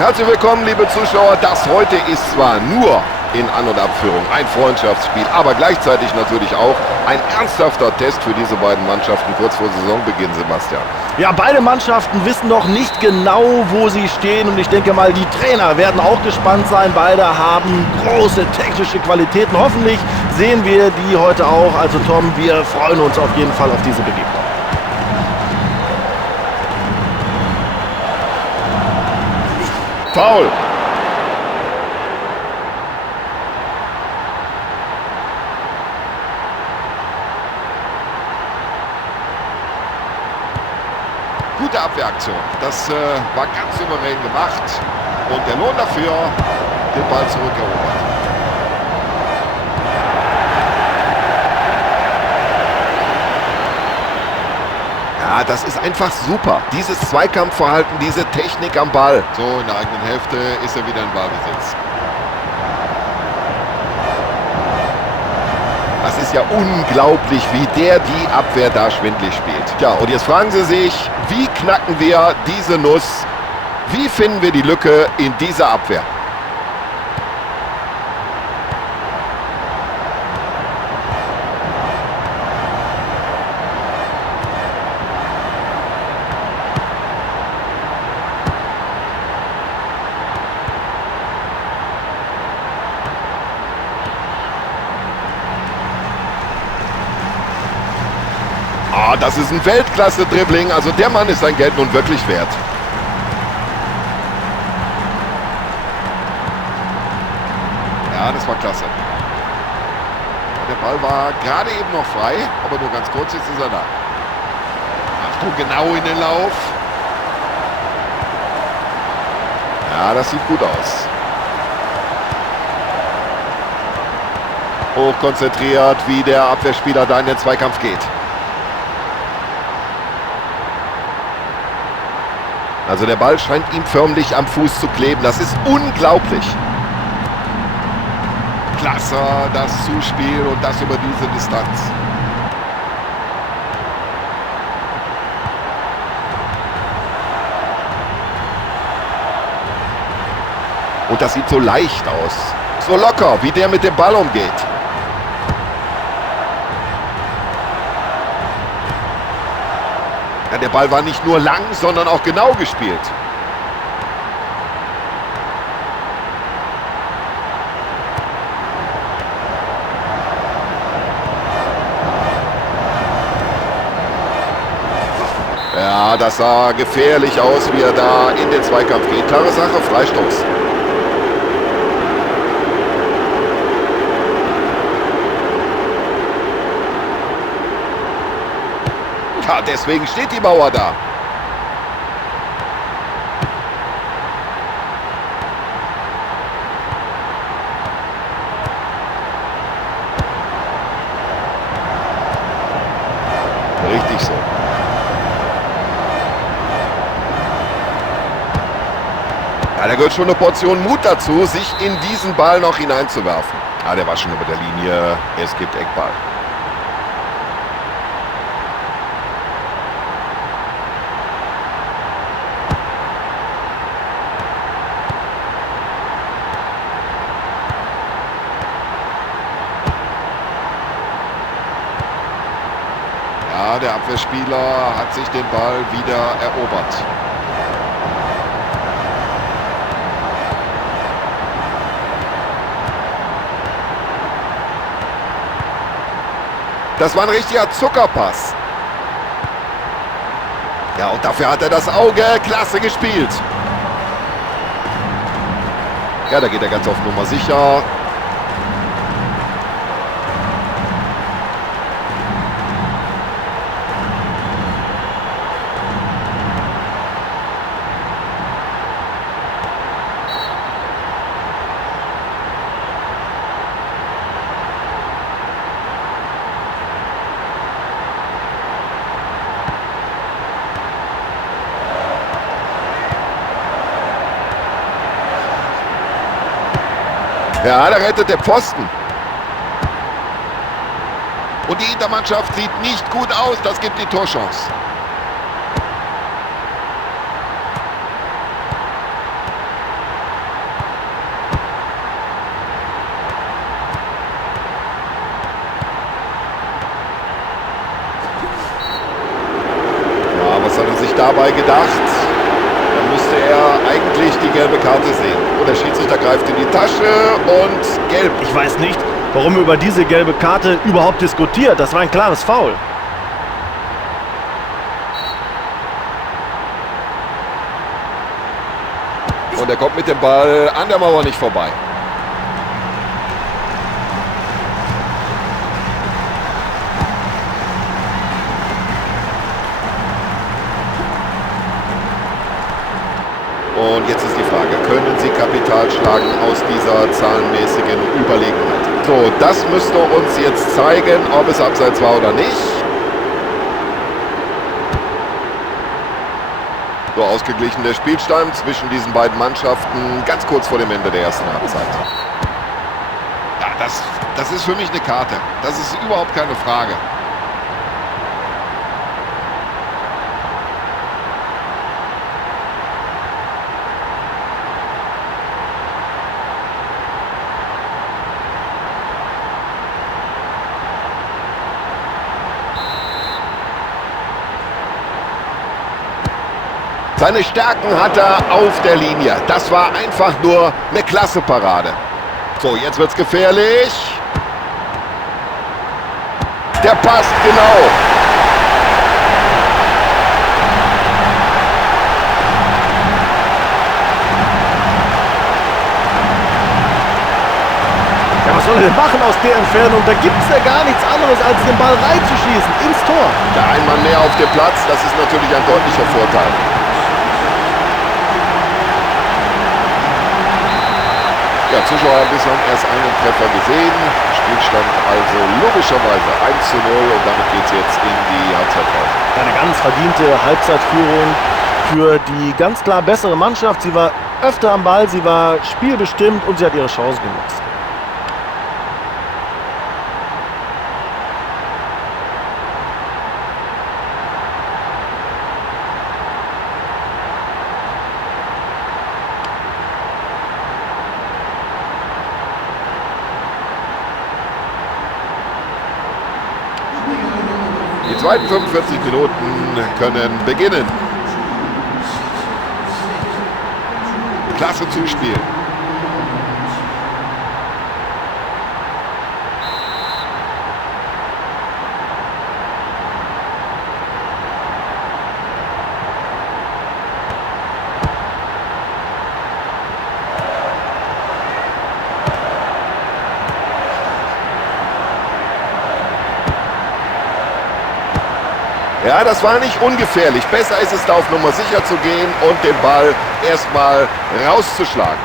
Herzlich willkommen, liebe Zuschauer. Das heute ist zwar nur in An- und Abführung ein Freundschaftsspiel, aber gleichzeitig natürlich auch ein ernsthafter Test für diese beiden Mannschaften kurz vor Saisonbeginn, Sebastian. Ja, beide Mannschaften wissen noch nicht genau, wo sie stehen und ich denke mal, die Trainer werden auch gespannt sein. Beide haben große technische Qualitäten. Hoffentlich sehen wir die heute auch. Also Tom, wir freuen uns auf jeden Fall auf diese Begegnung. Foul. Gute Abwehraktion. Das war ganz souverän gemacht. Und der Lohn dafür, den Ball zurückerobert. Ja, das ist einfach super. Dieses Zweikampfverhalten, diese Technik am Ball. So, in der eigenen Hälfte ist er wieder in Ballbesitz. Das ist ja unglaublich, wie der die Abwehr da schwindlig spielt. Ja, und jetzt fragen Sie sich, wie knacken wir diese Nuss? Wie finden wir die Lücke in dieser Abwehr? Ah, das ist ein Weltklasse-Dribbling. Also der Mann ist sein Geld nun wirklich wert. Ja, das war klasse. Der Ball war gerade eben noch frei, aber nur ganz kurz, jetzt ist er da. Achtung, genau in den Lauf. Ja, das sieht gut aus. Hochkonzentriert, wie der Abwehrspieler da in den Zweikampf geht. Also der Ball scheint ihm förmlich am Fuß zu kleben. Das ist unglaublich. Klasse, das Zuspiel und das über diese Distanz. Und das sieht so leicht aus. So locker, wie der mit dem Ball umgeht. Ja, der Ball war nicht nur lang, sondern auch genau gespielt. Ja, das sah gefährlich aus, wie er da in den Zweikampf geht. Klare Sache, Freistoß. Ja, deswegen steht die Mauer da. Richtig so. Ja, da gehört schon eine Portion Mut dazu, sich in diesen Ball noch hineinzuwerfen. Ah, der war schon über der Linie. Es gibt Eckball. Ja, der Abwehrspieler hat sich den Ball wieder erobert. Das war ein richtiger Zuckerpass. Ja, und dafür hat er das Auge. Klasse gespielt. Ja, da geht er ganz auf Nummer sicher. Ja, da rettet der Pfosten. Und die Intermannschaft sieht nicht gut aus. Das gibt die dabei gedacht. Dann müsste er eigentlich die gelbe Karte sehen. Und der Schiedsrichter greift in die Tasche und gelb. Ich weiß nicht, warum er über diese gelbe Karte überhaupt diskutiert. Das war ein klares Foul. Und er kommt mit dem Ball an der Mauer nicht vorbei. Und jetzt ist die Frage, können sie Kapital schlagen aus dieser zahlenmäßigen Überlegenheit? So, das müsste uns jetzt zeigen, ob es abseits war oder nicht. So, ausgeglichen der Spielstand zwischen diesen beiden Mannschaften, ganz kurz vor dem Ende der ersten Halbzeit. Ja, das ist für mich eine Karte. Das ist überhaupt keine Frage. Seine Stärken hat er auf der Linie. Das war einfach nur eine klasse Parade. So, jetzt wird's gefährlich. Der passt genau. Ja, was soll er denn machen aus der Entfernung? Da gibt es ja gar nichts anderes, als den Ball reinzuschießen, ins Tor. Ja, ein Mann mehr auf dem Platz, das ist natürlich ein deutlicher Vorteil. Ja, Zuschauer haben bislang erst einen Treffer gesehen. Spielstand also logischerweise 1:0 und damit geht es jetzt in die Halbzeitpause. Eine ganz verdiente Halbzeitführung für die ganz klar bessere Mannschaft. Sie war öfter am Ball, sie war spielbestimmt und sie hat ihre Chance genutzt. Die zweiten 45 Minuten können beginnen. Klasse Zuspiel. Ja, das war nicht ungefährlich. Besser ist es, da auf Nummer sicher zu gehen und den Ball erstmal rauszuschlagen.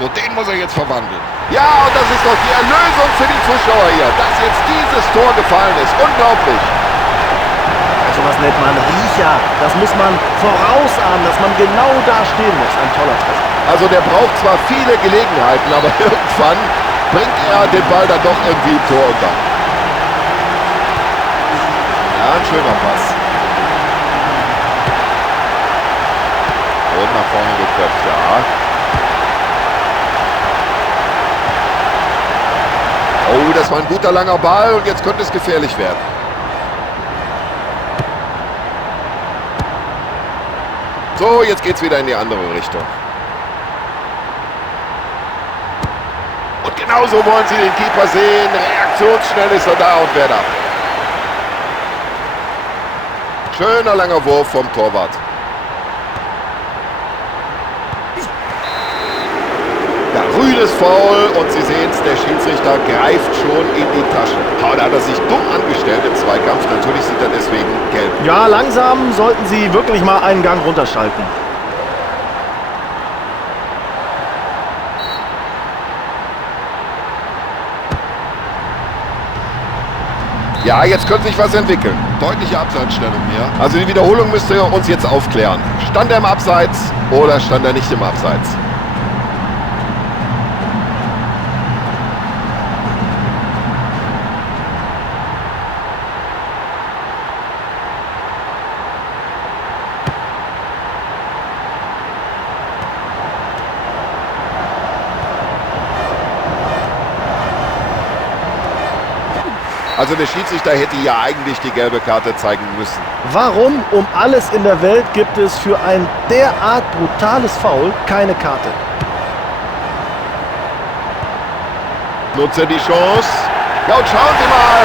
So, den muss er jetzt verwandeln. Ja, und das ist doch die Erlösung für die Zuschauer hier, dass jetzt dieses Tor gefallen ist. Unglaublich. Also was nennt man Riecher? Das muss man vorausahnen, dass man genau da stehen muss. Ein toller Treffer. Also der braucht zwar viele Gelegenheiten, aber irgendwann bringt er den Ball dann doch irgendwie im Tor unter. Ja, ein schöner Pass. Und nach vorne geköpft, ja. Oh, das war ein guter langer Ball und jetzt könnte es gefährlich werden. So, jetzt geht's wieder in die andere Richtung. Und genauso wollen sie den Keeper sehen. Reaktionsschnell ist er da und wer da? Schöner langer Wurf vom Torwart. Ja, rüdes Foul und Sie sehen es, der Schiedsrichter greift schon in die Tasche. Aber da hat er sich dumm angestellt im Zweikampf. Natürlich sieht er deswegen gelb. Ja, langsam sollten sie wirklich mal einen Gang runterschalten. Ja, jetzt könnte sich was entwickeln. Deutliche Abseitsstellung hier. Also die Wiederholung müsste uns jetzt aufklären. Stand er im Abseits oder stand er nicht im Abseits? Also der Schiedsrichter hätte ja eigentlich die gelbe Karte zeigen müssen. Warum um alles in der Welt gibt es für ein derart brutales Foul keine Karte? Nutze die Chance. Ja, und schauen Sie mal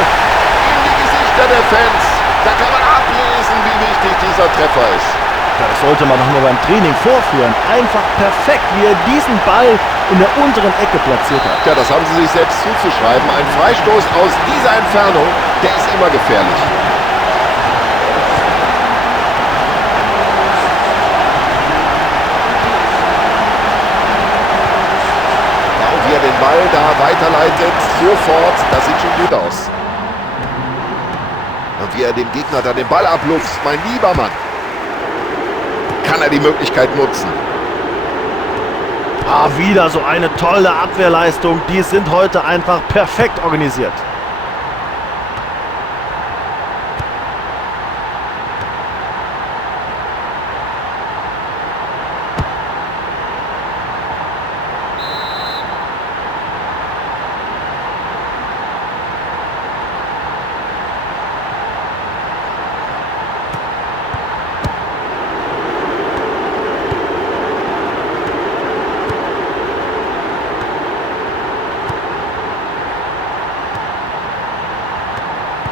in die Gesichter der Fans. Da kann man ablesen, wie wichtig dieser Treffer ist. Das sollte man doch nur beim Training vorführen. Einfach perfekt, wie er diesen Ball in der unteren Ecke platziert hat. Ja, das haben Sie sich selbst zuzuschreiben. Ein Freistoß aus dieser Entfernung, der ist immer gefährlich. Ja, und wie er den Ball da weiterleitet, sofort, das sieht schon gut aus. Und wie er dem Gegner da den Ball abluchst, mein lieber Mann. Kann er die Möglichkeit nutzen. Wieder so eine tolle Abwehrleistung. Die sind heute einfach perfekt organisiert.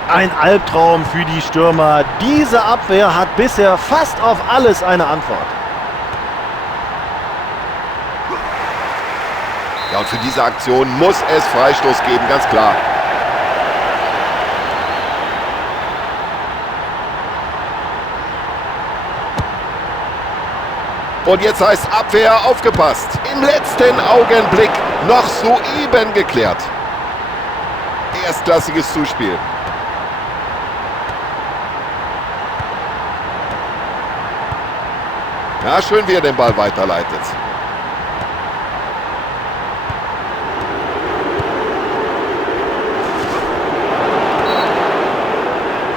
Ein Albtraum für die Stürmer. Diese Abwehr hat bisher fast auf alles eine Antwort. Ja, und für diese Aktion muss es Freistoß geben, ganz klar. Und jetzt heißt Abwehr, aufgepasst. Im letzten Augenblick noch soeben geklärt. Erstklassiges Zuspiel. Ja, schön, wie er den Ball weiterleitet.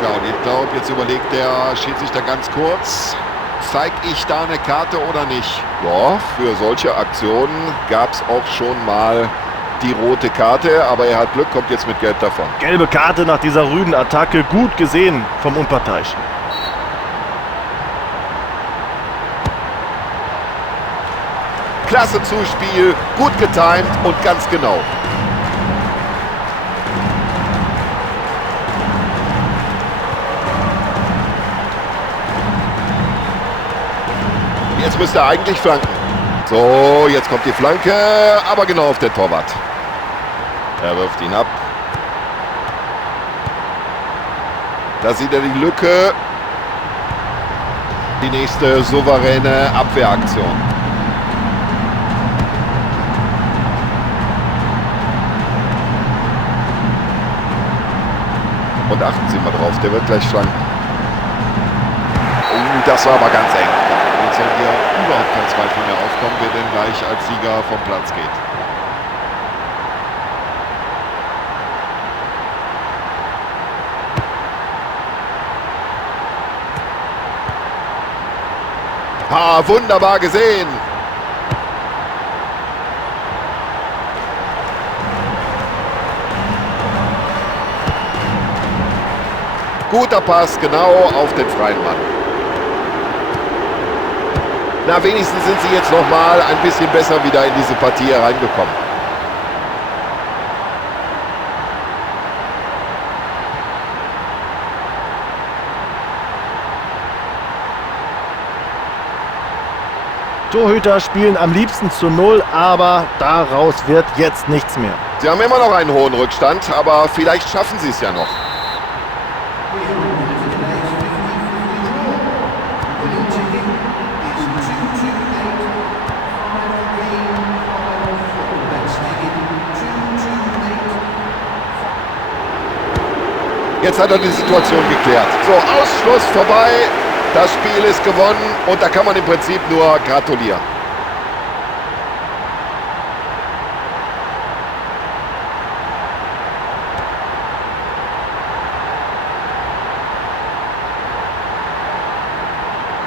Ja, und ich glaube, jetzt überlegt der Schiedsrichter ganz kurz, zeige ich da eine Karte oder nicht? Ja, für solche Aktionen gab es auch schon mal die rote Karte, aber er hat Glück, kommt jetzt mit Gelb davon. Gelbe Karte nach dieser rüden Attacke, gut gesehen vom Unparteiischen. Klasse Zuspiel, gut getimt und ganz genau. Jetzt müsste er eigentlich flanken. So, jetzt kommt die Flanke, aber genau auf den Torwart. Er wirft ihn ab. Da sieht er die Lücke. Die nächste souveräne Abwehraktion. Und achten Sie mal drauf, der wird gleich flanken. Oh, das war aber ganz eng. Jetzt soll hier überhaupt kein Zweifel mehr aufkommen, wer denn gleich als Sieger vom Platz geht. Wunderbar gesehen. Guter Pass, genau auf den freien Mann. Na, wenigstens sind sie jetzt noch mal ein bisschen besser wieder in diese Partie hereingekommen. Torhüter spielen am liebsten zu 0, aber daraus wird jetzt nichts mehr. Sie haben immer noch einen hohen Rückstand, aber vielleicht schaffen sie es ja noch. Jetzt hat er die Situation geklärt. So, Ausschluss vorbei. Das Spiel ist gewonnen und da kann man im Prinzip nur gratulieren.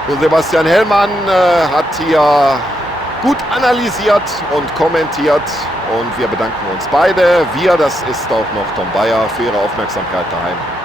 So, Sebastian Hellmann hat hier gut analysiert und kommentiert und wir bedanken uns beide. Wir, das ist auch noch Tom Bayer, für Ihre Aufmerksamkeit daheim.